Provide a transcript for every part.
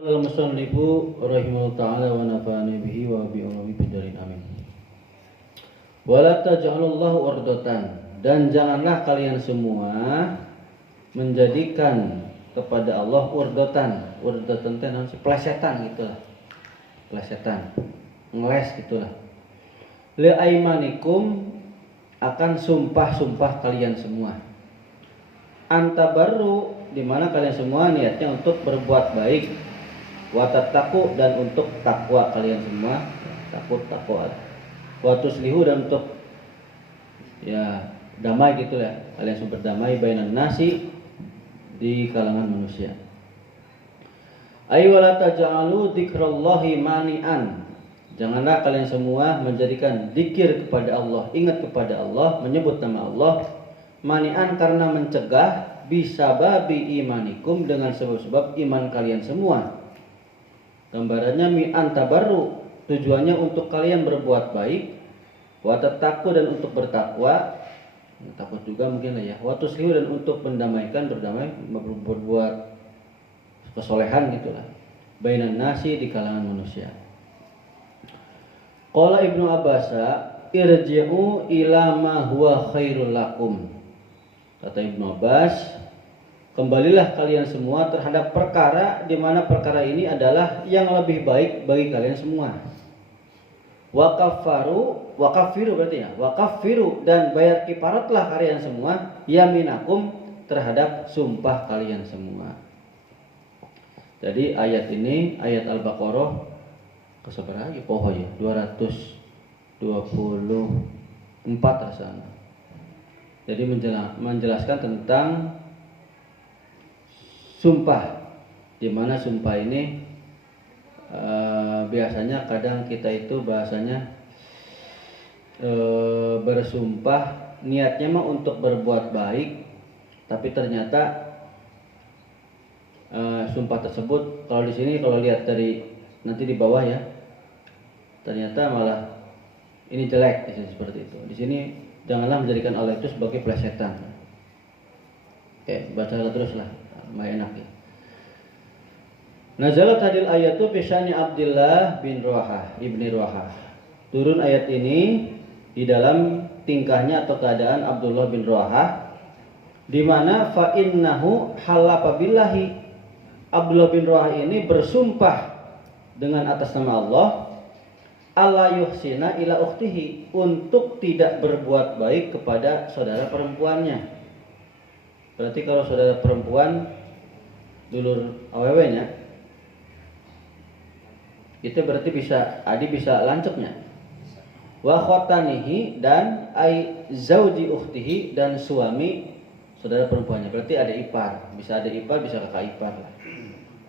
Al-musannifu rahimahullah ta'ala wa nafa'ani bihi wa bi'ulumi bidarin amin. Wala taj'alullahu urdatan, dan janganlah kalian semua menjadikan kepada Allah urdatan. Urdatan itu plesetan gitulah. Plesetan. Ngeles gitulah. Li aimanikum, akan sumpah-sumpah kalian semua. Antabarru, di mana kalian semua niatnya untuk berbuat baik. Watattaqu, dan untuk takwa kalian semua, takwa. Watuslihu, dan untuk ya damai gitu ya, kalian semua berdamai bainan nasi, di kalangan manusia. Ay wala taj'alu dzikrallahi mani'an, janganlah kalian semua menjadikan zikir kepada Allah, ingat kepada Allah, menyebut nama Allah, mani'an, karena mencegah, bisababi imanikum, dengan sebab-sebab iman kalian semua. Gambarannya mi'an tabarru, tujuannya untuk kalian berbuat baik, watattaqu, dan untuk bertakwa, takut juga mungkin lah ya, watuslihu, dan untuk mendamaikan, berbuat kesolehan gitulah, bainan nasi, di kalangan manusia. Qala Ibnu Abbasa, irji'u ila ma huwa khairul lakum. Kata Ibnu Abbas, kembalilah kalian semua terhadap perkara di mana perkara ini adalah yang lebih baik bagi kalian semua. Wakafiru berarti ya. Wakafiru, dan bayar kifaratlah kalian semua yaminakum, terhadap sumpah kalian semua. Jadi ayat ini, ayat Al-Baqarah keseberapa ya? Pokoknya 224 rasanya. Jadi menjelaskan tentang sumpah, di mana sumpah ini biasanya kadang kita itu bahasanya bersumpah niatnya mah untuk berbuat baik, tapi ternyata sumpah tersebut kalau di sini, kalau lihat dari nanti di bawah ya, ternyata malah ini jelek di sini, seperti itu. Di sini janganlah menjadikan Allah itu sebagai plesetan. Oke, baca terus lah. Main enak ya. Nazalat hadil ayatu fisani Abdullah bin Ruahah ibni Ruahah. Turun ayat ini di dalam tingkahnya atau keadaan Abdullah bin Ruahah, di mana fa innahu halafa billahi, Abdullah bin Ruahah ini bersumpah dengan atas nama Allah, alla yuhsina ila ukhtihi, untuk tidak berbuat baik kepada saudara perempuannya. Berarti kalau saudara perempuan dulur awewenya, itu berarti bisa adi bisa lancepnya. Wa khotanihi, dan ai zauji ukhtihi, dan suami saudara perempuannya. Berarti ada ipar, bisa ada ipar, bisa kakak ipar lah.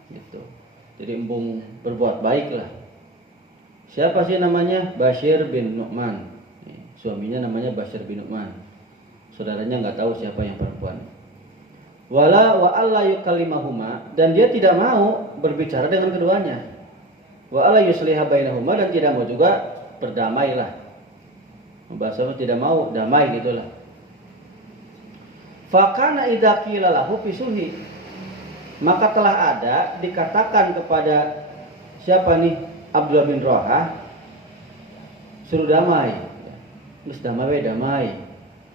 Gitu. Jadi embung berbuat baik lah. Siapa sih namanya? Bashir bin Nu'man. Suaminya namanya Bashir bin Nu'man. Saudaranya nggak tahu siapa yang perempuan. Wala wa alla yukallimahuma, dan dia tidak mau berbicara dengan keduanya. Wa alla yusliha bainahuma, dan tidak mau juga berdamailah. Bahasanya tidak mau damai gitulah. Fakana idza qila lahu fisuhi, maka telah ada dikatakan kepada siapa nih? Abdullah bin Ruahah, suruh damai. Terus damai.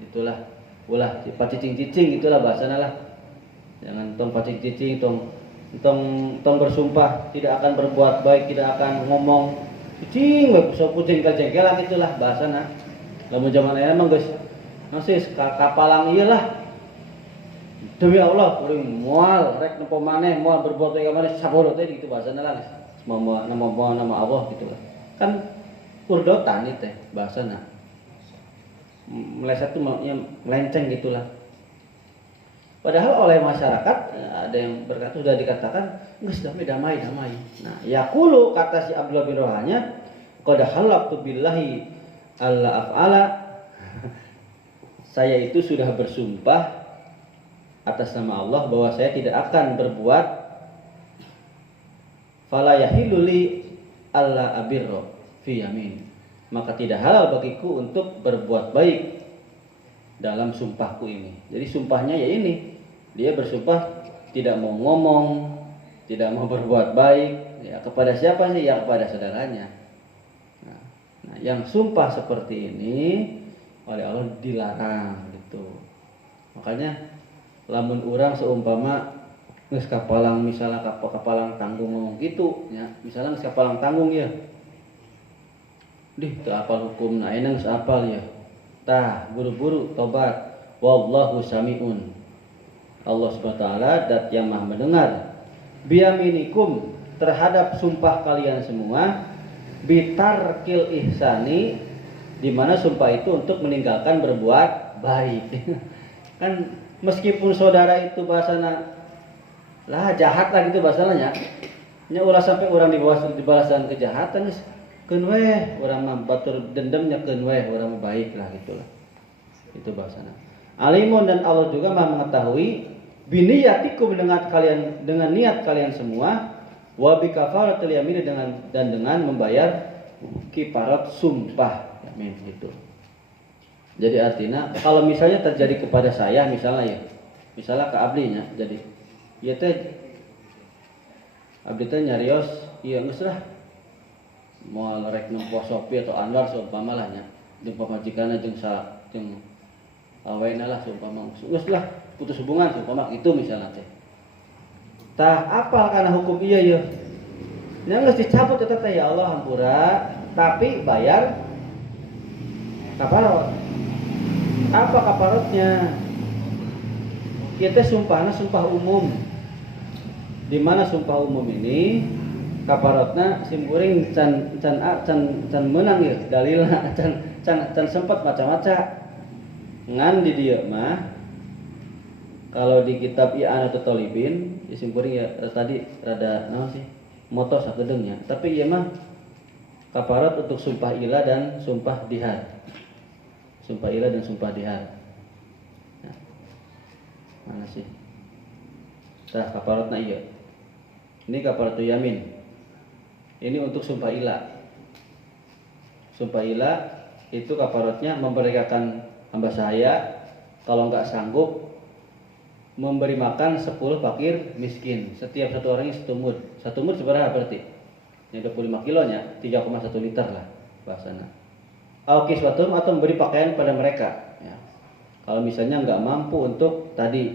Itulah ulah pacicing-cicing gitulah bahasana lah. Jangan tong pacicing, tong bersumpah tidak akan berbuat baik, tidak akan ngomong cicing, kucing kejengkelan, itulah bahasana. Lamun zaman aya mah geus masih kapalang iyalah. Demi Allah kuring moal rek nempo maneh, moal berbuat baik maneh sabodo teh gitu bahasana lah. Nama Allah gitu lah. Kan kurdotan itu teh bahasana. Meleset tuh melenceng gitulah. Padahal oleh masyarakat ada yang berkata, sudah dikatakan geus damai. Nah, yaqulu, kata si Abdullah bin Ruahanya, qad halaqtu billahi alla af'ala, saya itu sudah bersumpah atas nama Allah bahwa saya tidak akan berbuat, fala yahillu li alla abirra fi yamin, maka tidak halal bagiku untuk berbuat baik dalam sumpahku ini. Jadi sumpahnya ya ini, dia bersumpah tidak mau ngomong, tidak mau berbuat baik, ya kepada siapa sih? Ya kepada saudaranya. Nah, yang sumpah seperti ini oleh Allah dilarang gitu. Makanya lamun urang seumpama geus kapalang misalnya kapalang tanggung ngomong gitu ya, misalnya geus kapalang tanggung ya. Dih teu apal hukumna, ayeuna geus apal ya. Tah, buru-buru tobat. Wallahu samiun. Allah Subhanahu wa taala dat yang Maha mendengar. Biyaminikum terhadap sumpah kalian semua, bitarkil ihsani, di mana sumpah itu untuk meninggalkan berbuat baik. Kan meskipun saudara itu bahasana lah jahat lah gitu bahasanya, nya ulah sampai orang dibalasan kejahatan keun weh urang mah batur dendam nyakeun weh urang mah baik lah gitulah. Itu bahasana. Alimun dan Allah juga Maha mengetahui biniyatikum dengan niat kalian semua, wa bi kafaratil yamin dengan membayar kifarat sumpah yamin itu. Jadi artinya kalau misalnya terjadi kepada saya misalnya ke abdi nya, jadi ieu teh abdi teh nyarios ieu geus lah moal rek nempo Sopi atau Anwar seumpama lah nya jeung pamajikanna jeung awena lah seumpama geus lah putus hubungan seumpama itu misalnya teh. Tah apal kana hukum ieu ye. Nya geus dicabut eta teh ya Allah hampura, tapi bayar kafarat. Apa kafaratnya? Ieu teh sumpahna sumpah umum. Di mana sumpah umum ini kafaratna simkuring can menang ya dalilna can sempat macam-macam. Ngan di dieu mah kalau di kitab I'anatul Talibin simkuring ya tadi rada naon sih motos sakedeungnya, tapi ieu mah kafarat untuk sumpah ilah dan sumpah dihar. Sumpah ilah dan sumpah dihar. Nah, mana sih? Tah kafaratna ieu. Ini kafaratul yamin. Ini untuk sumpah ilah. Sumpah ilah itu kafaratnya memerdekakan hamba saya kalau enggak sanggup memberi makan 10 fakir miskin. Setiap satu orangnya 1 mud. 1 mud seberapa berarti? Yang 25 kilonya 3,1 liter lah bahasana. Al-kiswatum atau memberi pakaian pada mereka ya. Kalau misalnya enggak mampu untuk tadi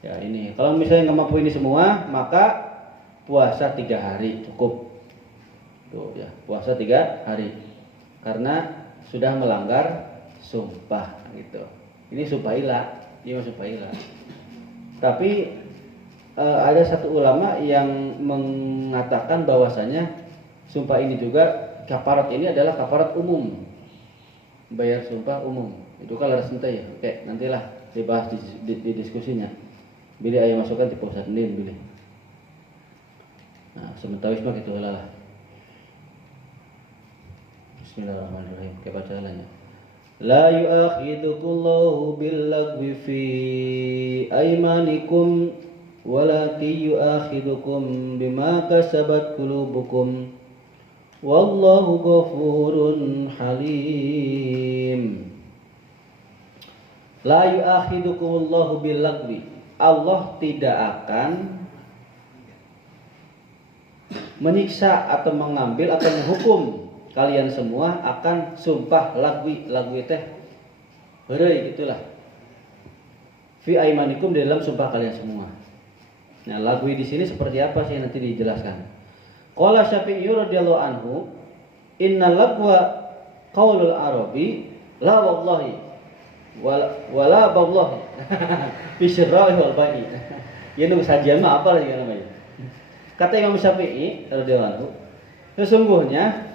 ya ini. Kalau misalnya enggak mampu ini semua, maka puasa 3 hari cukup. Tuh ya, puasa 3 hari. Karena sudah melanggar sumpah gitu. Ini sumpah ilah, sumpah ilah. Tapi ada satu ulama yang mengatakan bahwasanya sumpah ini juga kafarat ini adalah kafarat umum. Bayar sumpah umum. Itu kan harus santai ya. Oke, nantilah dibahas di diskusinya. Bila aya masukan di pusat ndin bilih. Nah, sementara mah gitu lah. Bismillahirrahmanirrahim. Kita baca jalannya. La yu'akhidukullahu billagwi fi aymanikum walakin yu'akhidukum bima kasabat qulubukum wallahu ghafurun halim. La yu'akhidukumullahu billagwi. Allah tidak akan menyiksa atau mengambil atau menghukum kalian semua akan sumpah lagwi teh heureuy gitulah. Fi aimanikum di dalam sumpah kalian semua. Nah, lagwi di sini seperti apa sih nanti dijelaskan. Qala Syafi'i radhiyallahu anhu, innal lagwa qaulul arabi la wallahi wala ballahi fi syirra'i wal bai'i. Ya nu sajian mah apa lagi namanya. Kata Imam Syafi'i radhiyallahu anhu, sesungguhnya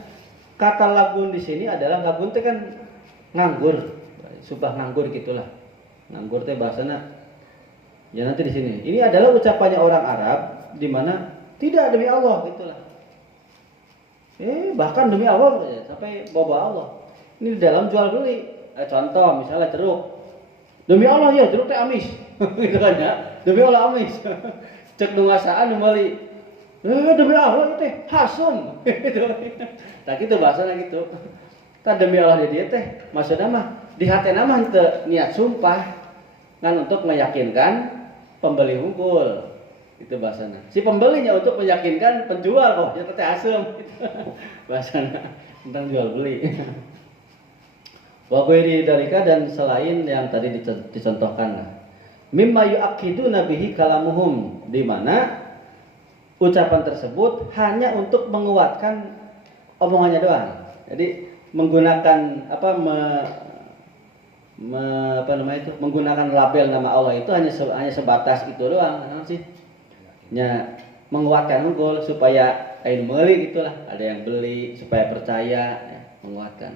kata lagun di sini adalah lagun teh kan nganggur, sumpah nganggur gitulah. Nganggur teh bahasana ya nanti di sini. Ini adalah ucapannya orang Arab di mana tidak demi Allah gitulah. Bahkan demi Allah sampai bawa Allah. Ini di dalam jual beli. Contoh misalnya jeruk. Demi Allah ya jeruk teh amis. Gitu kan ya. Demi Allah amis. Cek nu ngasaan nu meuli. Demi Allah teh hasun. Nah gitu bahasanya gitu. Tah demi Allah dia teh maksudna mah di hatena mah teu niat sumpah ngan untuk meyakinkan pembeli unggul Itu bahasana. Si pembelinya untuk meyakinkan penjual bahwa ya teh asem gitu. Bahasana tentang jual beli. Wa ghairi dalika dan selain yang tadi dicontohkan. Mimma yu'akkiduna bihi kalamuhum, di mana ucapan tersebut hanya untuk menguatkan omongannya doang. Jadi menggunakan menggunakan label nama Allah itu hanya sebatas itu doang, sih. Ya, menguatkan unggul supaya ain meuli gitulah, ada yang beli supaya percaya, ya, menguatkan.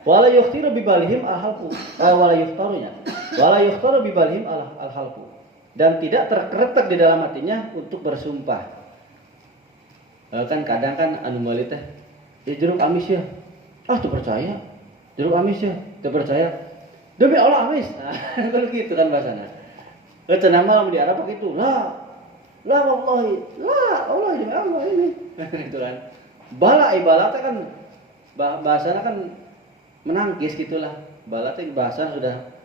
Wala yukhtiru bibalihim al-halqu. Wala yukhtarunya. Wala yukhtaru bibalihim al-halqu. Dan tidak terkeretek di dalam hatinya untuk bersumpah. Kan kadang kan anu meuli teh, jeruk amis ya. Ah, tuh percaya. Jeruk amis ya, tuh percaya. Demi Allah amis. Nah, begitu kan bahasana. Cenah mah di Arab begitu. La wallahi. La Allah demi Allah ini. Gitu kan. Bala ibaratnya kan bahasana kan menangkis gitulah. Bala teh bahasa sudah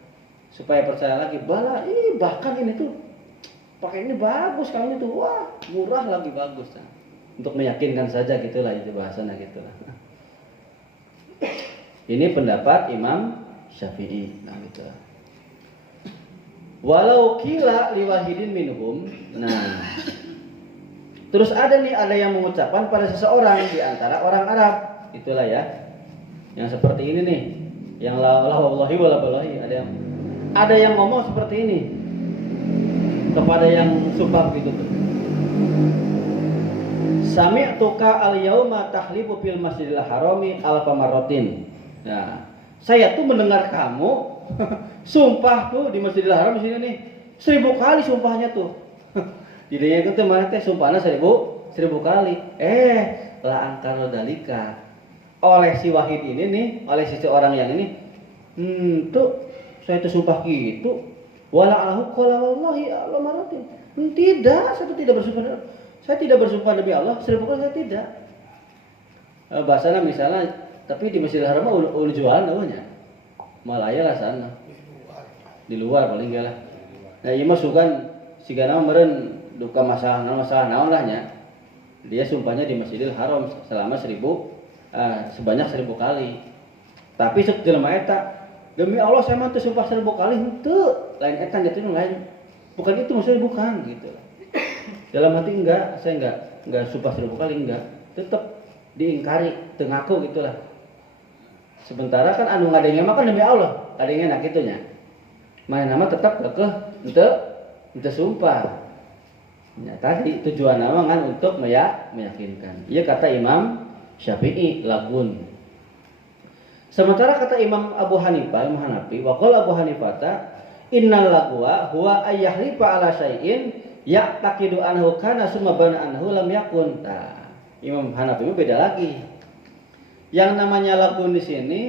supaya percaya lagi. Bala ini bahkan ini tuh pakai ini bagus kamu itu. Wah, murah lagi bagus. Nah, untuk meyakinkan saja gitulah itu bahasana gitulah. Ini pendapat Imam Syafi'i. Nah, gitu. Walau kila liwahidin minhum. Nah, terus ada yang mengucapkan pada seseorang di antara orang Arab. Itulah ya. Yang seperti ini nih. Yang la wallahi wala balahi, ada yang ngomong seperti ini kepada yang sumpah gitu. Sami'tuka al-yauma tahlifu fil masjidil harami alfa marratin. Nah, saya tuh mendengar kamu sumpah tuh di Masjidil Haram di sini nih 1000 kali sumpahnya tuh. Di dunia itu mana teh sumpahnya 1000 kali. La angkaro dalika. Oleh si Wahid ini nih, oleh si seorang yang ini, tuh saya tuh sumpah gitu. Wala alahu qala wallahi Allah maratin. Tidak, saya tidak bersumpah. Saya tidak bersumpah demi Allah 1000 kali, saya tidak. Bahasanya misalnya, tapi di Masjidil Haram udah jualan namanya. Malaya lah sana. Di luar paling enggak lah. Nah, ieu mah sugan sigana meureun duka masalah naon lah nya. Dia sumpahnya di Masjidil Haram selama sebanyak 1000 kali. Tapi sok jelema eta, demi Allah saya mah teu sumpah 1000 kali henteu. Lain eta jatuh lain. Bukan itu maksudnya, bukan gitu. Dalam hati enggak, saya enggak sumpah 1000 kali enggak. Tetap diingkari, teu ngaku gitulah. Sementara kan anu ngadenge mah kan demi Allah, ngadenge nak kitunya. Main nama tetap kekeh henteu sumpah. Ya, tadi tujuan nama kan untuk meyakinkan. Iya kata Imam Syafi'i lagun. Sementara kata Imam Abu Hanifah, Imam Hanafi, wa qala Abu Hanifah, innal lagwa huwa ayyahlifa ala syai'in ya'taqidu anhu kana summa bana anhu lam yakun. Nah, Imam Hanafi beda lagi. Yang namanya lagun di sini,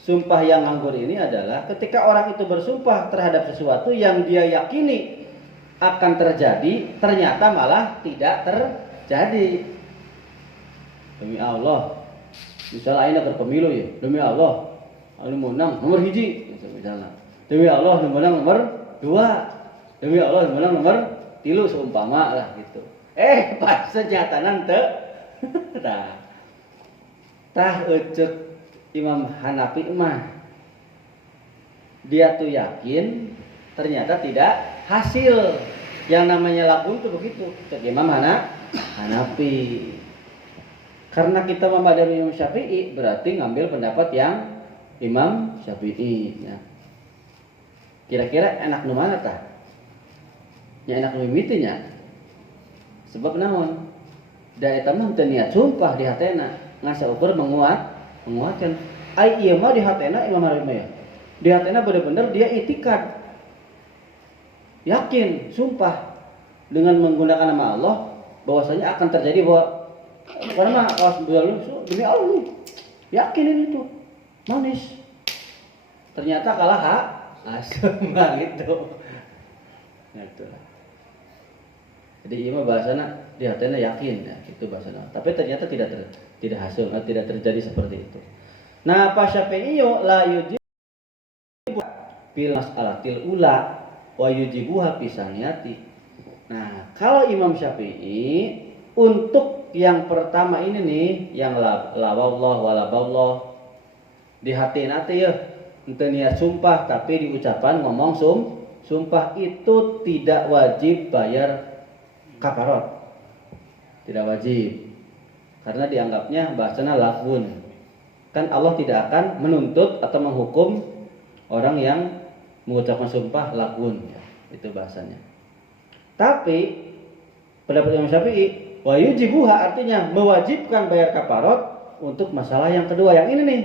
sumpah yang nganggur ini adalah ketika orang itu bersumpah terhadap sesuatu yang dia yakini akan terjadi, ternyata malah tidak terjadi. Demi Allah, misalnya ini berpemilu ya, demi Allah, anu menang nomor 1, misalnya. Demi Allah anu menang nomor 2. Demi Allah anu menang nomor 3 seumpama lah gitu. Pas senyatanan teu. Nah, tah ecek Imam Hanafi mah dia tuh yakin ternyata tidak hasil. Yang namanya lagu itu begitu. Cek Imam Hanafi. Karena kita memadami Imam Syafi'i berarti ngambil pendapat yang Imam Syafi'i ya. Kira-kira enak nu mana tah? Ya enak nu mimitinya. Sebab naon? Da eta mah teu niat sumpah di hatena. Ngasa ukur menguatkan. Ai ieu mah di hatena Imam Hanafi ya. Di hatena benar-benar dia itikad. Yakin, sumpah dengan menggunakan nama Allah bahwasanya akan terjadi bahwa karena awas demi Allah nih. Yakinin itu. Manis. Ternyata kalah asem gitu. Gitu. Jadi ieu mah bahasana di hatena yakin ya, itu bahasana. Tapi ternyata tidak hasil, tidak terjadi seperti itu. Nah, fa Syafi'i la yujibu bil mas'alatil ula wa yujibuha fi saniyati. Nah, kalau Imam Syafi'i untuk yang pertama ini nih, yang la wallah wala ballah, di hati ya, ente niat sumpah tapi di ucapan ngomong sumpah itu tidak wajib bayar kafarot. Tidak wajib. Karena dianggapnya bahasanya lagun. Kan Allah tidak akan menuntut atau menghukum orang yang mengucapkan sumpah lagun, ya, itu bahasanya. Tapi pendapat Imam Syafi'i, wa yujibuha artinya mewajibkan bayar kafarot untuk masalah yang kedua, yang ini nih.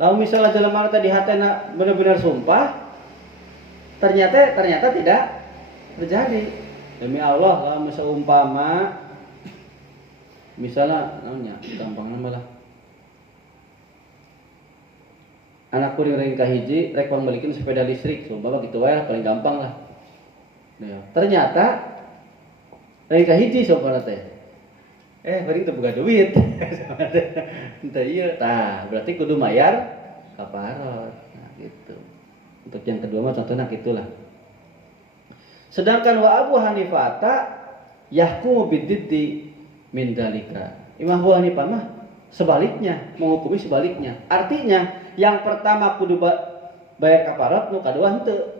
Kalau misalnya dalam arti di hatena benar-benar sumpah, ternyata tidak terjadi. Demi Allah, lah seumpama misalnya namanya gampang nama lah. Anak kuring ring kahiji rek balikin sepeda listrik, sumpah gitu wae paling gampang lah. Nah, ternyata ring kahiji sumpah teh. Bari teu boga duit. Entah iya, tah berarti kudu mayar kafarot. Nah, gitu. Untuk yang kedua mah contohnya gitulah. Sedangkan wa Abu Hanifah yahkumu bididdi min dalika. Imam Abu Hanifah mah sebaliknya, menghukumi sebaliknya. Artinya yang pertama kudu bayar kafarat, nu kadua henteu.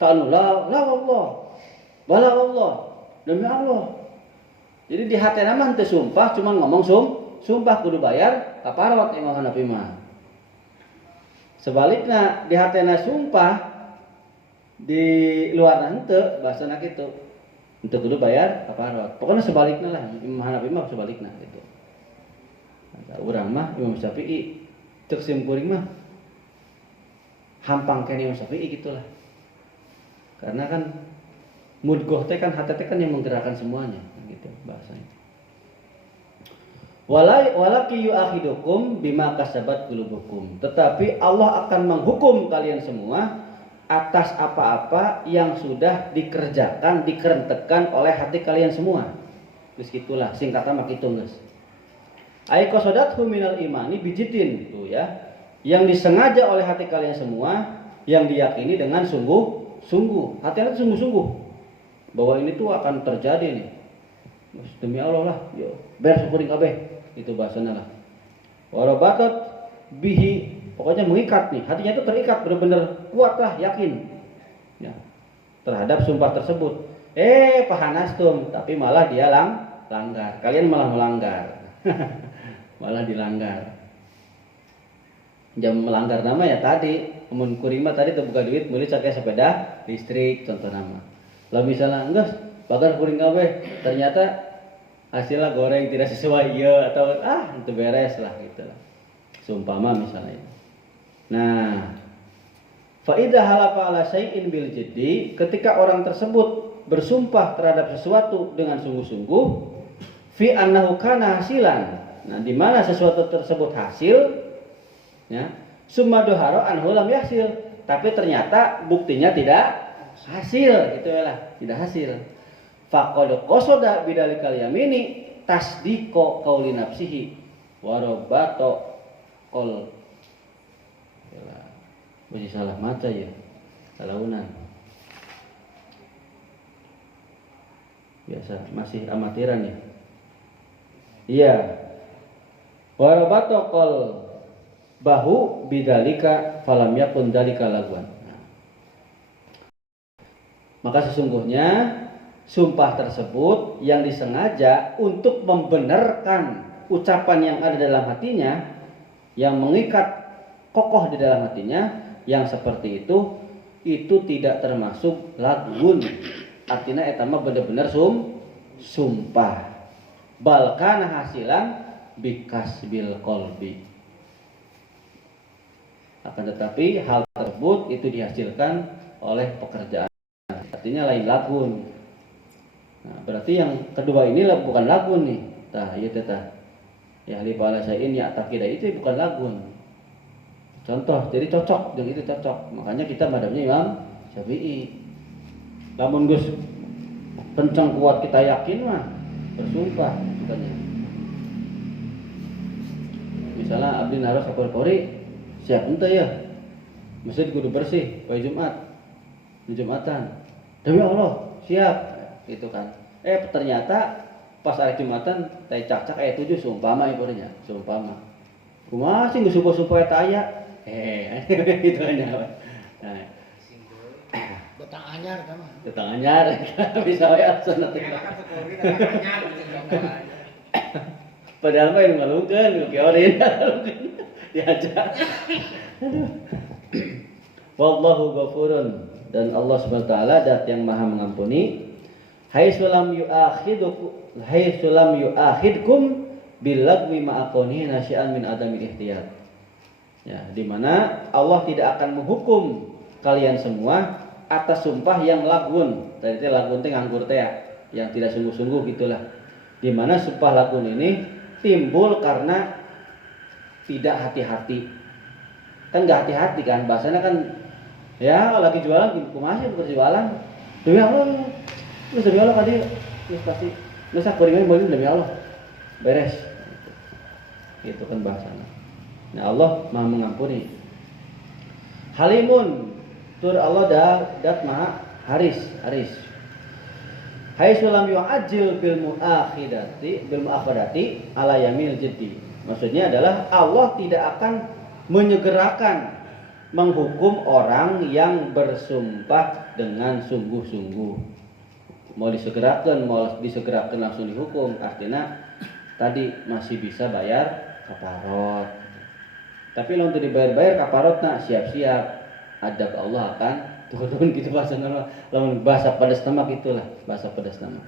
Ta'anu la wallah. Wala wallah. Demi Allah. Jadi di hatena mah henteu sumpah, cuma ngomong sumpah kudu bayar kafarat Imam Hanafi mah. Sebaliknya di hatena sumpah di luar henteu bahasana kitu. Henteu kudu bayar kafarat. Pokoknya sebaliknya lah, Imam Hanafi mah sebaliknya gitu. Nah, urang mah Imam Syafi'i cek sim kuring mah hampang ke Imam Syafi'i gitulah. Karena kan mudghah teh kan hati teh kan yang menggerakkan semuanya gitu bahasanya. Walaki yu'akhidukum bima kasabat qulubukum. Tetapi Allah akan menghukum kalian semua atas apa-apa yang sudah dikerjakan, dikerentekkan oleh hati kalian semua. Terus gitulah, singkatan mah kitu geus. Ai qasadathu minal imani bijitin, tuh ya. Yang disengaja oleh hati kalian semua, yang diyakini dengan sungguh-sungguh. Hati-hati sungguh-sungguh bahwa ini tuh akan terjadi nih. Demi Allah lah, yo, ber syukuring kabeh. Itu bahasanya lah. Warabatat bihi, pokoknya mengikat nih, hatinya itu terikat benar-benar kuat lah, yakin ya, terhadap sumpah tersebut. Pahanastum, tapi malah dia langgar. Kalian malah melanggar. Malah dilanggar. Jam melanggar nama ya tadi, mun kurima tadi terbuka duit meuli saking sepeda listrik contoh nama. Lah misalnya enggak bagar kuring kabeh, ternyata hasilnya goreng tidak sesuai ya atau itu beres lah gitu lah. Seumpama misalnya. Nah, fa idza halafa ala syai'in bil jiddi, ketika orang tersebut bersumpah terhadap sesuatu dengan sungguh-sungguh, fi annahu kana hasilan. Nah, di mana sesuatu tersebut hasil, ya. Summa doharo anhu lam yahsil, tapi ternyata buktinya tidak hasil, gitu lah, tidak hasil. Faqad qasada bidalikal yamini tasdiqo qauli nafsihi wa rabato qol. Yalah, masih salah maca ya. Salaunan. Biasa masih amatiran ya. Iya. Wa rabato qol bahu bidalika falam yakun dalika laguan. Maka sesungguhnya sumpah tersebut yang disengaja untuk membenarkan ucapan yang ada dalam hatinya, yang mengikat kokoh di dalam hatinya, yang seperti itu tidak termasuk lagun. Artinya eta mah bener-bener sumpah. Balkana hasilan bikasbil qalbi. Akan tetapi hal tersebut itu dihasilkan oleh pekerjaan. Artinya lain lagun. Nah, berarti yang kedua ini bukan lagun nih. Tah, ieu teh tah. Ya li pala sayin ya taqidah itu bukan lagun. Contoh, jadi cocok jeung itu cocok. Makanya kita madhabnya Imam Syafi'i. Lamun geus kencang kuat kita yakin mah bersumpah bukannya. Misalnya abdi naros kapor-pori siap ente ya. Masjid kudu bersih poe Jumat. Di Jumatan. demi Allah siap gitu kan. Ternyata pas hari Jumatan teh cak-cak ayat 7 seumpama ibaratnya seumpama kumaha sih geus subuh-subuh eta aya gitu nya. Nah datang anyar kan mah datang anyar bisa wae asal teh padahal mah ngalungkeun kiorin diajak. Wallahu ghafurun, dan Allah Subhanahu wa taala dat yang Maha mengampuni. Haitsu lam yu'akhidkum billagwi ma'akoni nasyi'an min adamil ihtiyat. Ya, di mana Allah tidak akan menghukum kalian semua atas sumpah yang lagun. Tadi lagun teh nganggur teh ya, yang tidak sungguh-sungguh gitulah. Di mana sumpah lagun ini timbul karena tidak hati-hati. Kan enggak hati-hati kan, bahasanya kan ya lagi jualan kumaha sih berjualan. Demi Allah, terus demi Allah tadi terus pasti nusa kuringan boleh demi Allah. Beres. Itu kan bahasanya. Nah, Allah Maha mengampuni. Halimun, tur Allah dat Maha haris. Haitsu lam yu'ajjil bil mu'akhadati ala yamil jiddi. Maksudnya adalah Allah tidak akan menyegerakan menghukum orang yang bersumpah dengan sungguh-sungguh. Mau disegerakan langsung dihukum. Artinya tadi masih bisa bayar kafarot. Tapi lamun teu dibayar kafarotna siap-siap adab Allah akan turun gitu bahasana. Lamun bahasa pedas nama gitulah, bahasa pedas nama.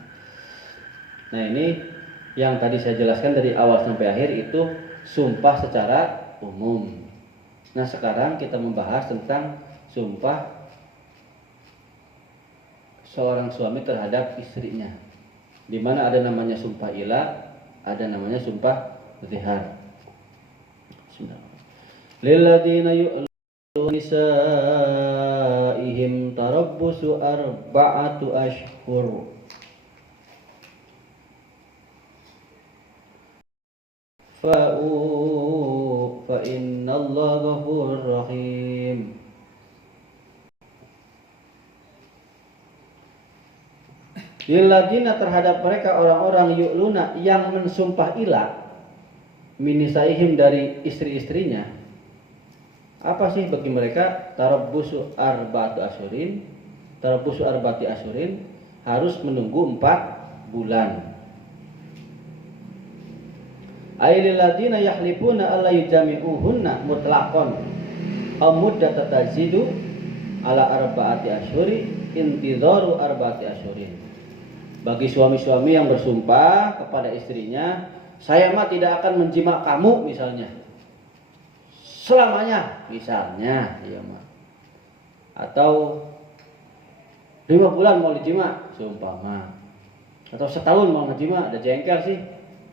Nah, ini yang tadi saya jelaskan dari awal sampai akhir itu sumpah secara umum. Nah, sekarang kita membahas tentang sumpah seorang suami terhadap istrinya. Di mana ada namanya sumpah ilah, ada namanya sumpah zihar. Bismillah. Lilladzina yu'luna nisaihim tarabbusu arba'atu ashhur. Fa innallaha ghafurur rahim. Lilladzina terhadap mereka orang-orang yu'luna yang mensumpah ilah minisaihim dari istri-istrinya. Apa sih bagi mereka? Tarabbusu arba'ati asyurin harus menunggu 4 bulan. Ailil ladina yahlifuna alla yujami'uhunna mutlaqan aw muddata tazidu ala arba'ati asyuri intidharu arba'ati asyurin. Bagi suami-suami yang bersumpah kepada istrinya, saya mah tidak akan menjima kamu misalnya selamanya misalnya, iya mah. Atau 5 bulan mau dijima seumpama. Atau setahun mau ngejima, ada jengkel sih.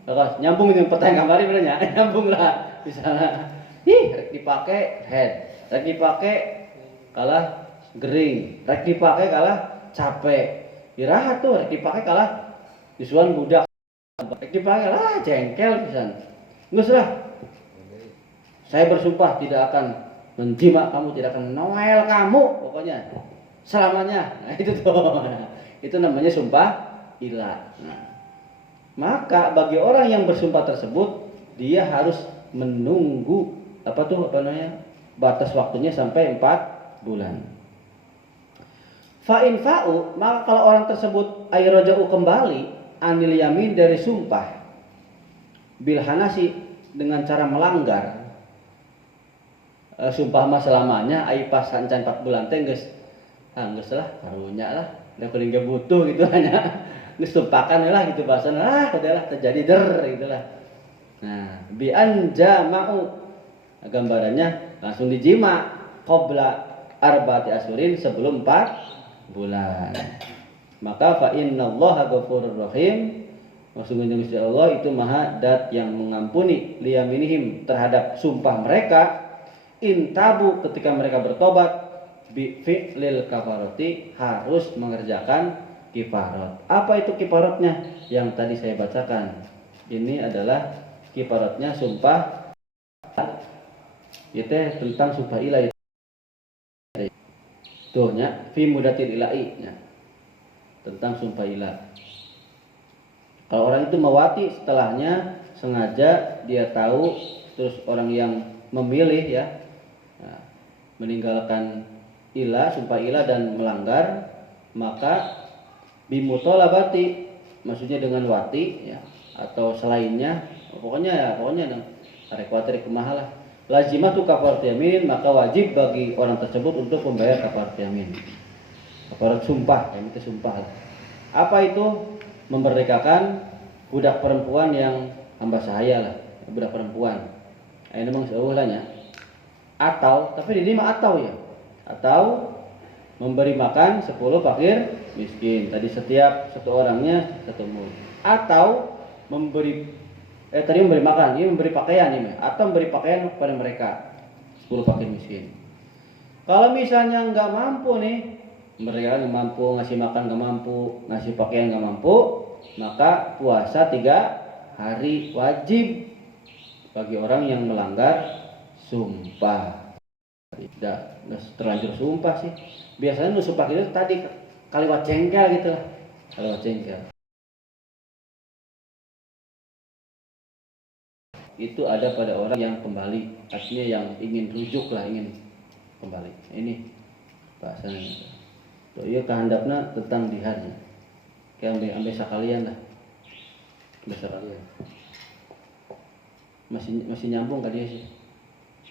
Kalau nyambung itu pertanyaan kemarin benernya, nyambung lah misalnya. Rek dipakai head, rek dipakai kalah gering, rek dipakai kalah capek. Irahat tuh rek dipakai kalah isuan budak. Rek dipakai lah jengkel pisan. Geus lah. Saya bersumpah tidak akan menjima kamu, tidak akan noel kamu, pokoknya selamanya. Nah, itu tuh. Itu namanya sumpah ilah. Nah, maka bagi orang yang bersumpah tersebut, dia harus menunggu batas waktunya sampai 4 bulan. Fa in fa'u, maka kalau orang tersebut ayraja'u kembali anil yamin dari sumpah bil hanasi dengan cara melanggar sumpah mah selamanya ai pas sancan 4 bulan teh geus lah karunya lah da kuring ge butuh gitu hanya geus tumpakan lah gitu bahasana udahlah terjadi gitu lah. Nah, bi anjama'u gambarannya langsung dijima qabla arba'ati asyurin sebelum 4 bulan. Maka fa innallaha ghafurur rahim. Sesungguhnya Gusti Allah itu Maha Dat yang mengampuni liyaminihim terhadap sumpah mereka. Intabu ketika mereka bertobat bi fi'lil kafarati harus mengerjakan kifarat. Apa itu kifaratnya? Yang tadi saya bacakan. Ini adalah kifaratnya sumpah itu tentang sumpah ilah. Tuhnya fi mudatil ilahi. tentang sumpah ilah. Kalau orang itu mewati setelahnya sengaja dia tahu, terus orang yang memilih ya, nah, meninggalkan ilah, sumpah ilah dan melanggar, maka bimutolabati, maksudnya dengan wati ya, atau selainnya, pokoknya tarik wati kemahalah. Lazimatu kafarat yamin, maka wajib bagi orang tersebut untuk membayar kafarat yamin. Kafarat sumpah, yang itu sumpah. Apa itu? Memerdekakan budak perempuan yang hamba sahaya lah, budak perempuan. Ini memang seulahnya. Atau, tapi ini mah atau ya. Atau memberi makan 10 fakir miskin. Tadi setiap satu orangnya 1 mud. Atau memberi makan, ini memberi pakaian ini, atau memberi pakaian kepada mereka 10 fakir miskin. Kalau misalnya nggak mampu nih, mereka nggak mampu ngasih makan, nggak mampu ngasih pakaian, nggak mampu, maka puasa 3 hari wajib bagi orang yang melanggar sumpah. Tidak terlanjur sumpah sih. Biasanya sumpah itu tadi kaliwat cengkel gitu lah, kaliwat cengkel. Itu ada pada orang yang kembali, artinya yang ingin rujuk lah, ingin kembali. Ini bahasanya. Tuh iya kehendaknya tentang diharnya. Kayak ambil sekalian lah. Ambil sekalian. Masih nyambung kan dia sih.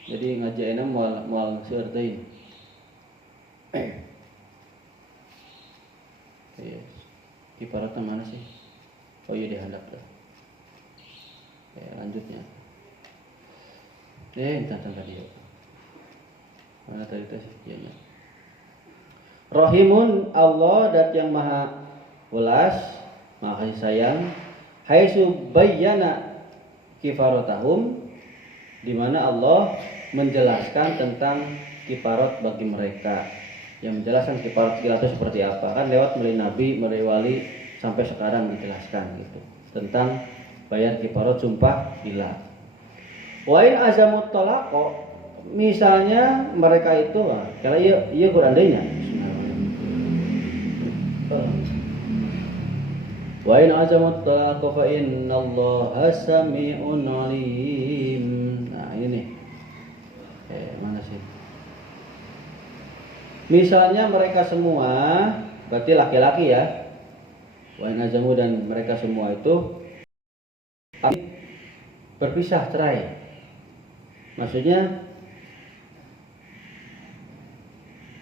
Jadi ngajainnya moal seueur teuing. Iya. Ibaratnya mana sih? Oh iya dihandap dah. Lanjutnya. Entar tadi. Mana tadi teh iya. Rahimun, Allah dat yang maha welas, maha kasih sayang. Haitsu bayyana kifaratahum, di mana Allah menjelaskan tentang kifarat bagi mereka. Yang menjelaskan kifarat itu seperti apa, kan lewat melalui nabi, melalui wali, sampai sekarang dijelaskan gitu tentang bayar kifarat sumpah ilah. Wa in azamut talaqo, misalnya mereka itu kalau iya kurandainya. Wa in azamut talaqo fa innallaha sami'un 'alim. Nah, ini nih. Mana sih? Misalnya mereka semua, berarti laki-laki ya. Wa in azamu, dan mereka semua itu berpisah, cerai. Maksudnya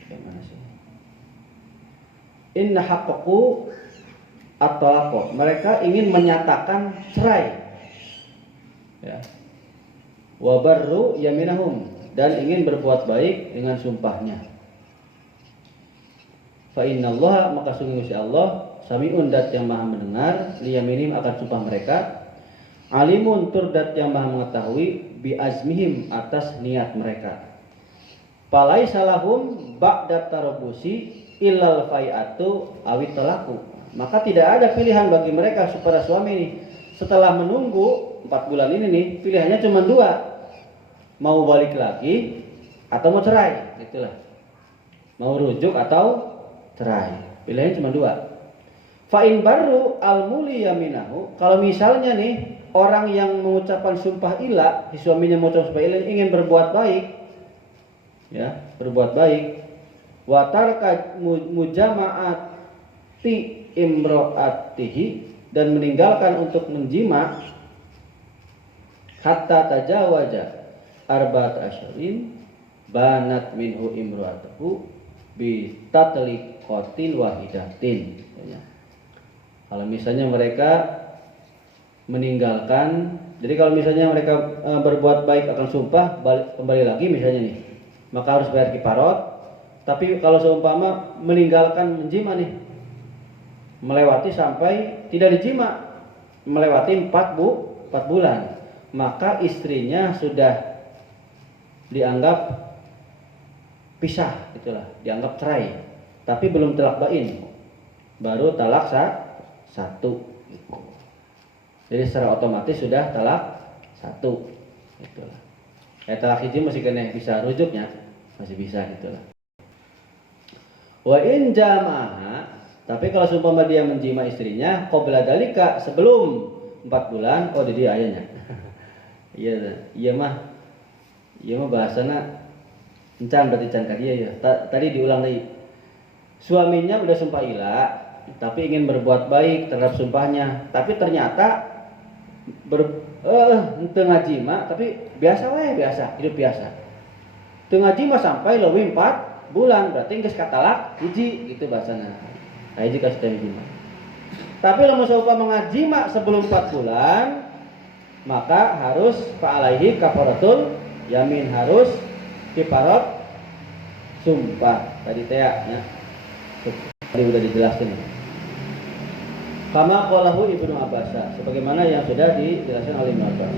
gimana sih? Inna haqqu at-talaq. Mereka ingin menyatakan cerai. Ya. Wa barru yaminahum, dan ingin berbuat baik dengan sumpahnya. Fa innallaha, maka sungguh si Allah sami'un, dat yang maha mendengar, liyaminim akan sumpah mereka. Alimun, turdat yang maha mengetahui, bi azmihim, atas niat mereka. Palaisa lahum ba'da tarabusi illal fai'atu awit talaku. Maka tidak ada pilihan bagi mereka para suami ini setelah menunggu 4 bulan ini nih, pilihannya cuma 2. Mau balik lagi atau mau cerai, gitulah. Mau rujuk atau cerai. Pilihannya cuma 2. Fa in baru al muli yaminahu, kalau misalnya nih orang yang mengucapkan sumpah ilah, si suaminya mengucapkan sumpah ilah ingin berbuat baik, ya, berbuat baik, wa taraka mujama'ati imro'atihi, dan meninggalkan untuk menjima, hatta tajawaja arba'at asyrin banat minhu imro'atuhu bi tatliqatin wahidatin. Kalau misalnya mereka meninggalkan, jadi kalau misalnya mereka berbuat baik akan sumpah, kembali lagi misalnya nih, maka harus bayar kifarat. Tapi kalau seumpama meninggalkan menjima nih, melewati sampai tidak dijima, melewati 4 bulan, maka istrinya sudah dianggap pisah, itulah, dianggap cerai, tapi belum talak bain, baru talak 1 gitu. Jadi secara otomatis sudah talak 1, itulah. Talak hiji masih kena bisa rujuknya, masih bisa, gitulah. Wa in jama'a, Tapi kalau seumpama dia menjima istrinya qabla dalika sebelum 4 bulan, oh jadi ayahnya. Iya mah bahasana encan berarti can ka dia ya. Tadi diulang lagi. Suaminya udah sumpah ilah, tapi ingin berbuat baik terhadap sumpahnya, tapi ternyata tengah jima tapi biasa wae hidup biasa. Tengah jima sampai lebih 4 bulan berarti geus katalak hiji gitu bahasana. Hiji kasih teh jima. Tapi lamun saumpama ngajima sebelum 4 bulan maka harus fa'alaihi kafaratul yamin, harus kifarat sumpah. Tadi teh ya. Tadi udah dijelasin. Kama qalahu Ibnu Abbas, sebagaimana yang sudah dijelaskan oleh Ibnu Abbas.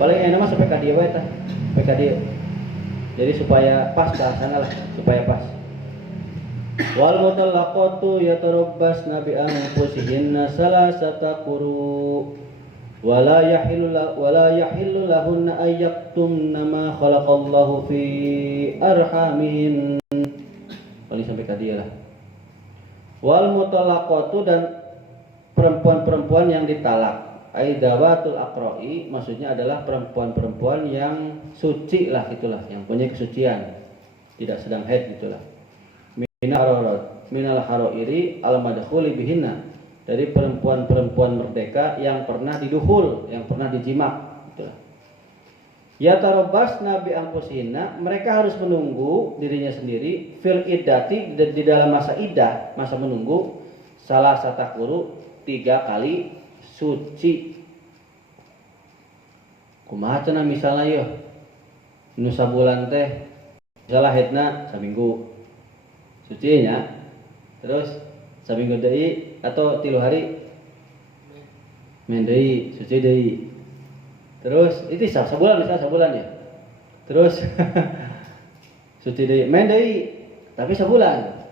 Paling enak mah sampai ka dieu we tah, sampai ka dieu. Jadi supaya pas bahasana lah, supaya pas. Wal mutallaqatu yatarabbasna bi anfusihinna salasata quru wala yahillu lahunna ay yaktumna ma khalaqallahu fi arhamin. Paling sampai ka dieu lah. Wal mutallaqatu, dan perempuan-perempuan yang ditalak, aidawatul aqra'i, maksudnya adalah perempuan-perempuan yang suci lah gitulah, yang punya kesucian, tidak sedang haid gitulah. Minal haroiri al madkhuli bihinna, dari perempuan-perempuan merdeka yang pernah diduhul, yang pernah dijimak gitulah. Ya tarabbasna bi anfusihinna, mereka harus menunggu dirinya sendiri fil iddati, di dalam masa iddah, masa menunggu, salah satakuru 3 kali suci. Kumaha cenah misalnya yeuh nu sabulan teh misalnya haidna saminggu suci nya, terus saminggu deui atau 3 hari men deui suci deui, terus itu sabulan misalnya sabulan ya, terus suci deui men deui tapi sabulan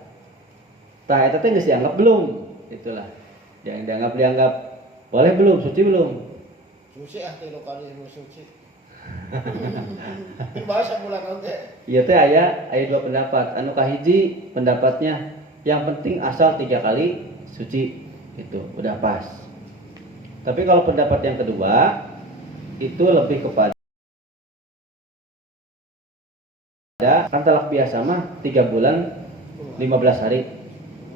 tah eta teh geus dianggap belum, itulah yang dianggap boleh belum, suci belum? Suci 3 kali suci. Di bahasa bulan oge. Ieu teh aya 2 pendapat. Anu kahiji pendapatnya yang penting asal 3 kali suci, itu udah pas. Tapi kalau pendapat yang kedua itu lebih kepada kan talak biasa mah 3 bulan 15 hari.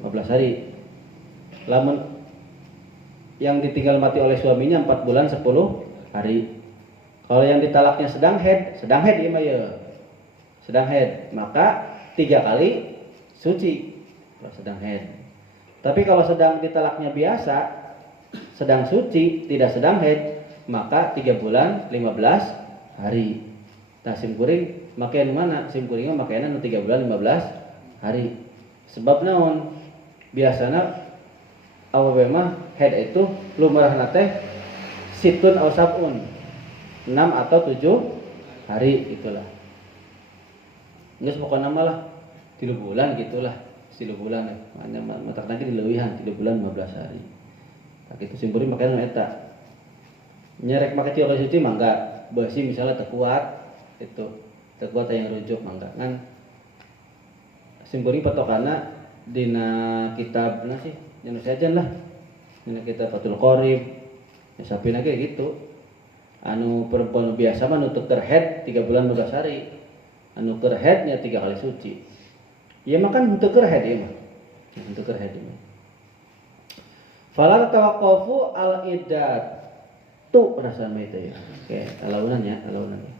15 hari. Lamun yang ditinggal mati oleh suaminya 4 bulan 10 hari. Kalau yang ditalaknya sedang haid ieu mah ya. Sedang haid, maka 3 kali suci kalau sedang haid. Tapi kalau sedang ditalaknya biasa, sedang suci, tidak sedang haid, maka 3 bulan 15 hari. Nah, sim kuring make anu mana? Sim kuring mah make anu 3 bulan 15 hari. Sebab naon? Biasana awewe mah haid itu lumrahna teh situn aw sabun, 6 atau 7 hari itulah. Geus pokona mah lah 3 bulan gitulah, 3 bulan ya. Manya matak lagi dileuwihan 3 bulan 15 hari. Tak kitu simpuri makanya eta. Nyerek make 3 kali suci mangga, beusi misalnya teu kuat itu, teu kuat yang rujuk mangga. Ngan simpuri patokana dina kitab na sih, anu sajan lah. Dina kitab Fathul Qorib. Ya sapina ge gitu. Anu perempuan biasa mah nu teu haid 3 bulan 15 hari. Anu keur haidnya 3 kali suci. Ieu mah kan teu keur haid ieu mah. Teu keur haid ieu mah. Fala tawaqqafu al iddat. Tu rasa mah itu ya. Oke, alaunan ya, alaunan ya.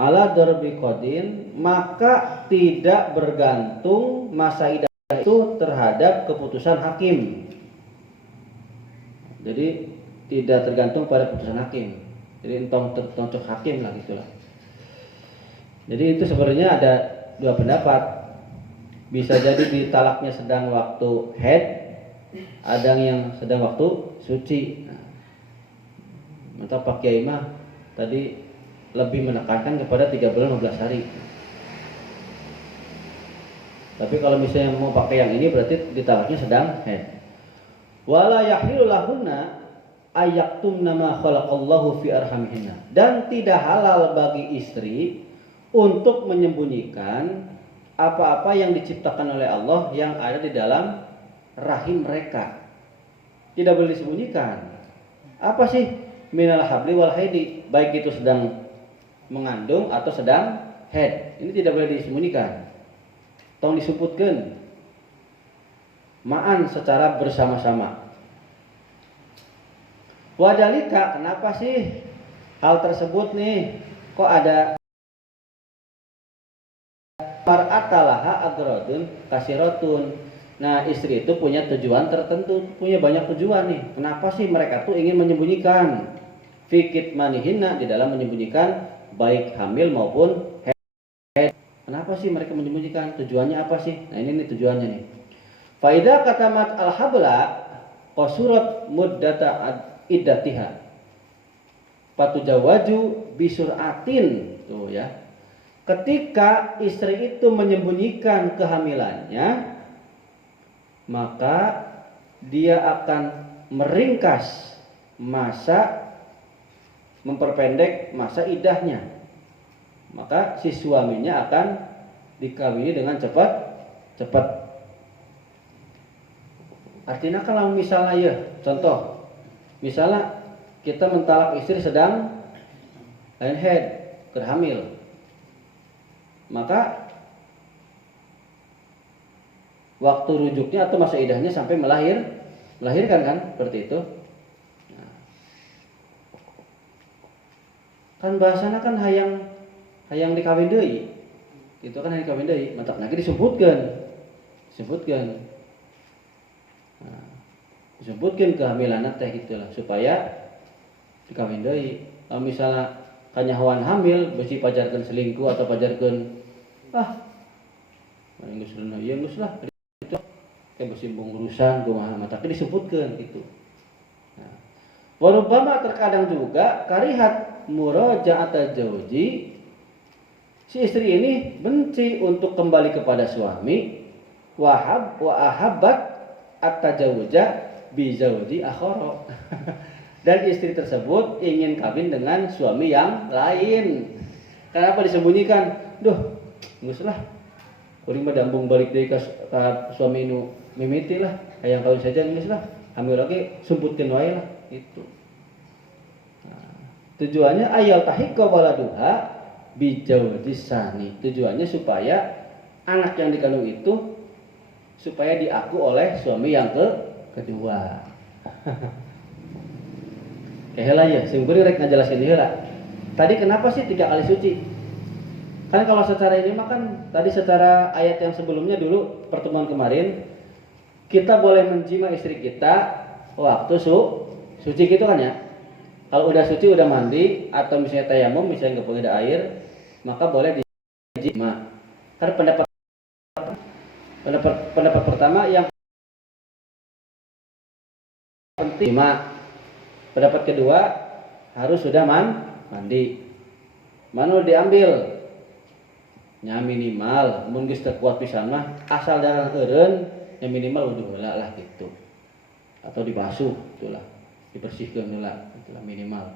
Ala darbi qadin, maka tidak bergantung masa iddah itu terhadap keputusan hakim. Jadi tidak tergantung pada keputusan hakim. Jadi entong tertontok hakim lah gitulah. Jadi itu sebenarnya ada 2 pendapat. Bisa jadi ditalaknya sedang waktu haid, ada yang sedang waktu suci. Mantap Pak Kiai mah tadi lebih menekankan kepada 3 bulan 15 hari. Tapi kalau misalnya mau pakai yang ini berarti ditalaknya sedang haid. Wala yahilu lahunna ayaktumna ma khalaqallahu fi arhamihinna, dan tidak halal bagi istri untuk menyembunyikan apa-apa yang diciptakan oleh Allah yang ada di dalam rahim mereka. Tidak boleh disembunyikan. Apa sih minal habli wal haidi? Baik itu sedang mengandung atau sedang haid. Ini tidak boleh disembunyikan. Tong disebutkan ma'an secara bersama-sama. Wadalika, kenapa sih hal tersebut nih? Kok ada mar'atalaha agrodun kasirotun. Nah, istri itu punya tujuan tertentu, punya banyak tujuan nih. Kenapa sih mereka tuh ingin menyembunyikan fikit manihina, di dalam menyembunyikan baik hamil maupun haid. Kenapa sih mereka menyembunyikan? Tujuannya apa sih? Nah, ini nih tujuannya nih. Faidah katamat al-habla qasurat muddata iddatiha patujawaju bisuratin. Tuh ya. Ketika istri itu menyembunyikan kehamilannya, maka dia akan meringkas masa, memperpendek masa iddahnya. Maka si suaminya akan dikawini dengan cepat. Artinya kalau misalnya ya, contoh, misalnya kita mentalak istri sedang lain haid, hamil, maka waktu rujuknya atau masa idahnya sampai melahirkan kan, seperti itu. Nah, kan bahasana kan hayang dikawin deui. Itu kan hayang dikawin deui, matak lagi disebutkan. Nah, disebutkan kehamilan teh gitulah supaya dikawin deui. Kalau misalnya kanyahoan hamil besi pajarkeun selingkuh atau pajarkeun geus reuneuh ieu geus lah itu kayak bersimbung urusan kumaha mah tapi disebutkan gitu. Nah, warubama terkadang juga karihat muraja'ata zauji, si istri ini benci untuk kembali kepada suami, wa ahabbat at-tajawuja bi zauji akhara. Dan istri tersebut ingin kawin dengan suami yang lain. Kenapa disembunyikan? Duh, geus lah. Kuring mah dambung balik deui ka suami nu mimiti lah. Hayang kawin saja geus lah. Hamil lagi sumputkeun wae lah gitu. Nah, tujuannya ayal tahiqqa waladuha bi jawdisani. Tujuannya supaya anak yang dikandung itu supaya diaku oleh suami yang kedua. Heula ya, sing beureum rek ngajelaskeun heula. Tadi kenapa sih 3 kali suci? Kan kalau secara ini mah kan tadi secara ayat yang sebelumnya dulu pertemuan kemarin kita boleh menjima istri kita waktu suci gitu kan ya. Kalau udah suci udah mandi atau misalnya tayamum misalnya enggak boleh ada air, maka boleh dijima. Karena pendapat pertama yang penting pendapat kedua harus sudah mandi. Manu diambil nya minimal mun geus teu kuat pisan mah asal darah eureun nya minimal wudu heula lah gitu. Atau dibasuh itulah, dibersihkeun heula itulah minimal.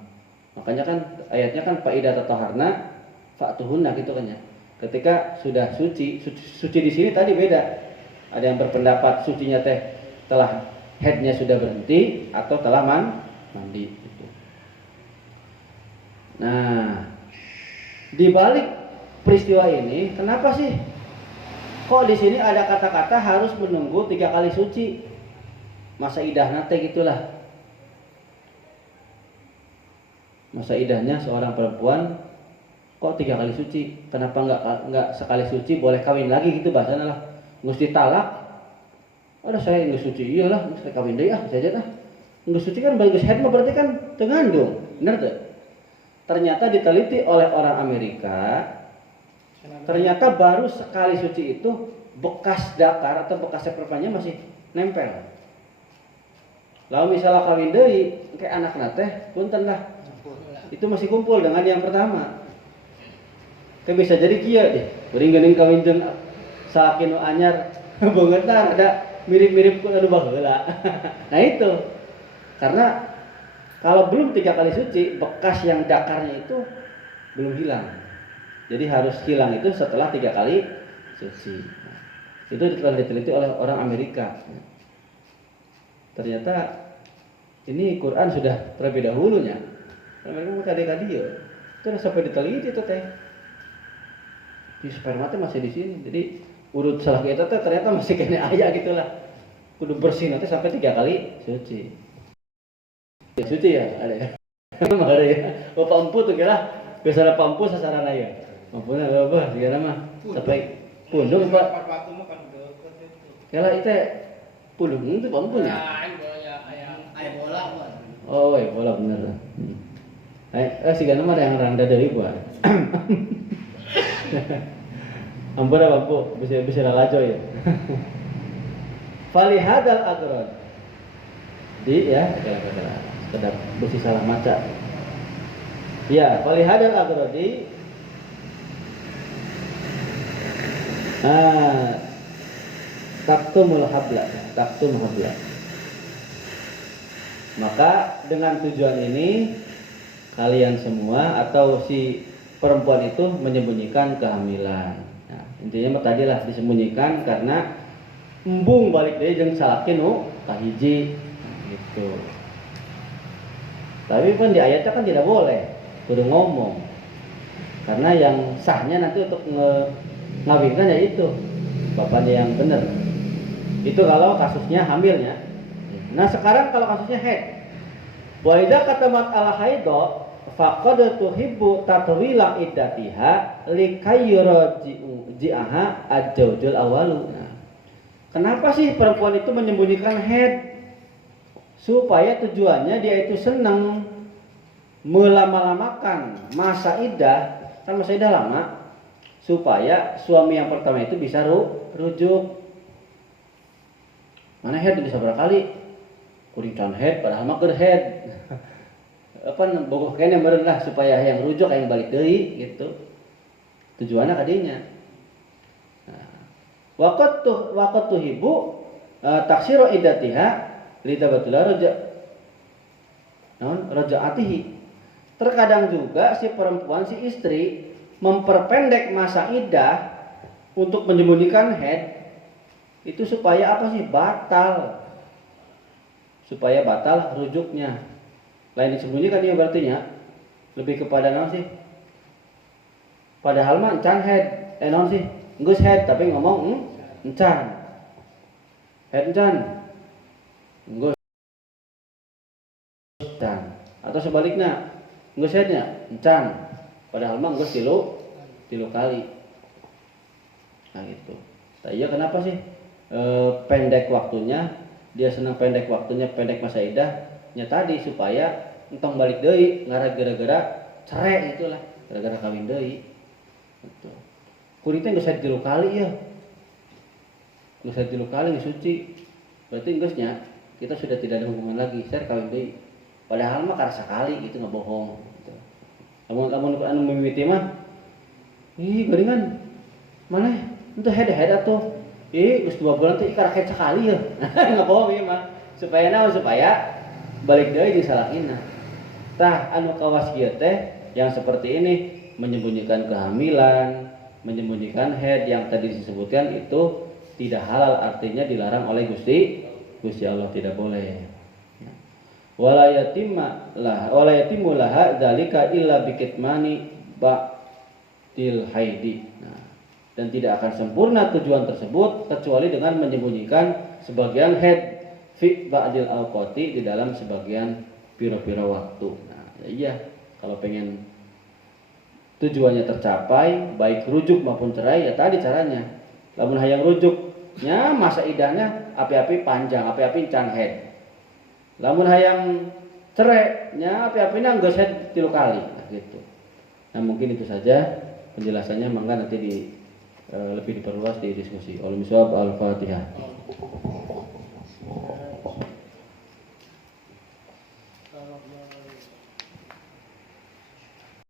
Makanya kan ayatnya kan faida tataharna fa'tuhunna gitu kan ya. Ketika sudah suci di sini tadi beda. Ada yang berpendapat sucinya teh telah headnya sudah berhenti atau telah mandi gitu. Nah, di balik peristiwa ini, kenapa sih kok di sini ada kata-kata harus menunggu 3 kali suci? Masa idahnya teh gitulah. Masa idahnya seorang perempuan kok 3 kali suci? Kenapa enggak sekali suci boleh kawin lagi gitu bahasanya lah. Ngus ditalak. Ada saya ngus suci iyalah, ngus kawin deui saja tah. Ngus suci kan bagus head mah berarti kan teu ngandung. Bener tuh? Ternyata diteliti oleh orang Amerika, ternyata baru sekali suci itu bekas dakar atau bekas spermanya masih nempel. Lalu misalnya kawin deui kayak anakna teh punten lah. Itu masih kumpul dengan yang pertama. Kayak bisa jadi kieu deh. Kuring geuning kawin jeung salaki nu anyar beungeutna ada mirip-mirip ku anu baheula. Nah itu. Karena kalau belum 3 kali suci, bekas yang dakarnya itu belum hilang. Jadi harus hilang itu setelah 3 kali suci. Nah, itu telah diteliti oleh orang Amerika. ternyata ini Quran sudah terlebih dahulunya. Mereka mau kade-kade ya. Terus sampai diteliti tuh teh. Di sperma teh masih di sini. Jadi urut salah kita teh ternyata masih kena aya gitulah. Kudu bersih nanti sampai 3 kali suci. Ya, suci ya ada. Mari ya. Bapak empu tuh kira biasa pampu sasaran aya. Mampuna apa segala mah sampai pundung Pak. Kala itu pundung itu pampunya. Aya bola mah. Oh, iya bola bener. Sigana mah ada yang randa deui buat. Ampun Bapak, bisa lalajo ya. Falihadal agrod. Di ya, sekedar besi salah maca. Ya, falihadal agrodi. Taktumul habla. Maka dengan tujuan ini kalian semua atau si perempuan itu menyembunyikan kehamilan. Nah, intinya tadilah disembunyikan karena embung balik deui jeung salakin nu kahiji gitu. Tapi kan di ayatnya kan tidak boleh kudu ngomong. Karena yang sahnya nanti untuk ngawinkan ya itu bapaknya yang benar. Itu kalau kasusnya hamilnya. Nah, sekarang kalau kasusnya haid. Wa idza katamat ala haidha faqad tuhibbu tatwila iddatiha likayurji'aha ajjaujul awalu. Nah, kenapa sih perempuan itu menyembunyikan haid? Supaya tujuannya dia itu senang melama-lamakan masa iddah, kan masa iddah lama, supaya suami yang pertama itu bisa rujuk. Mana haid bisa berapa kali? Kuritan head padahal mah keur head. Apa bogoh kene meureun lah supaya yang rujuk yang balik deui gitu. Tujuannya kadinya. Nah, waqat tuhibu taksiru iddatiha litabatula rajaatihi. Terkadang juga si perempuan si istri memperpendek masa iddah untuk menyembunyikan head itu supaya apa sih? Supaya batal rujuknya. Lain disembunyikan dia berarti nya lebih kepada naon sih? Padahal mah encan head, naon sih? Geus head tapi ngomong encan. Head encan. Geus encan. Atau sebaliknya, geus headnya encan. Padahal mah geus tilu kali. Nah gitu. Nah, iya kenapa sih? Pendek waktunya, dia senang pendek waktunya, pendek masa iddahnya tadi supaya entong balik deui ngara gara-gara cerai itulah, gara-gara kawin deui. Gitu. Kuring teh geus 3 kali ya. Geus 3 kali geus suci. Berarti geusnya kita sudah tidak ada hubungan lagi, saya kawin deui. Padahal mah karena sekali gitu ngebohong gitu. Lamun anu mimiti mah geuringan maneh henteu head atuh. Geus 2 bulan teh ikar head sekali ya. Ngebohong ieu mah. Supaya naon? Supaya balik deui disalahina. Tah anu kawas kieu teh yang seperti ini menyembunyikan kehamilan, menyembunyikan haid yang tadi disebutkan itu tidak halal, artinya dilarang oleh Gusti Allah, tidak boleh. Wala yatimmu laha dzalika illa bikitmani ba'dil haidi. Nah, dan tidak akan sempurna tujuan tersebut kecuali dengan menyembunyikan sebagian haid fi ba'dil awqati, di dalam sebagian pira-pira waktu. Nah, iya, kalau pengen tujuannya tercapai baik rujuk maupun cerai ya tadi caranya. Lamun hayang rujuknya masa iddahnya api-api panjang, api-api can haid. Lamun hayang cerainya api-apina geus haid 3 kali. Nah, gitu. Nah, mungkin itu saja penjelasannya, mangga nanti lebih diperluas di diskusi. Al-Fatihah.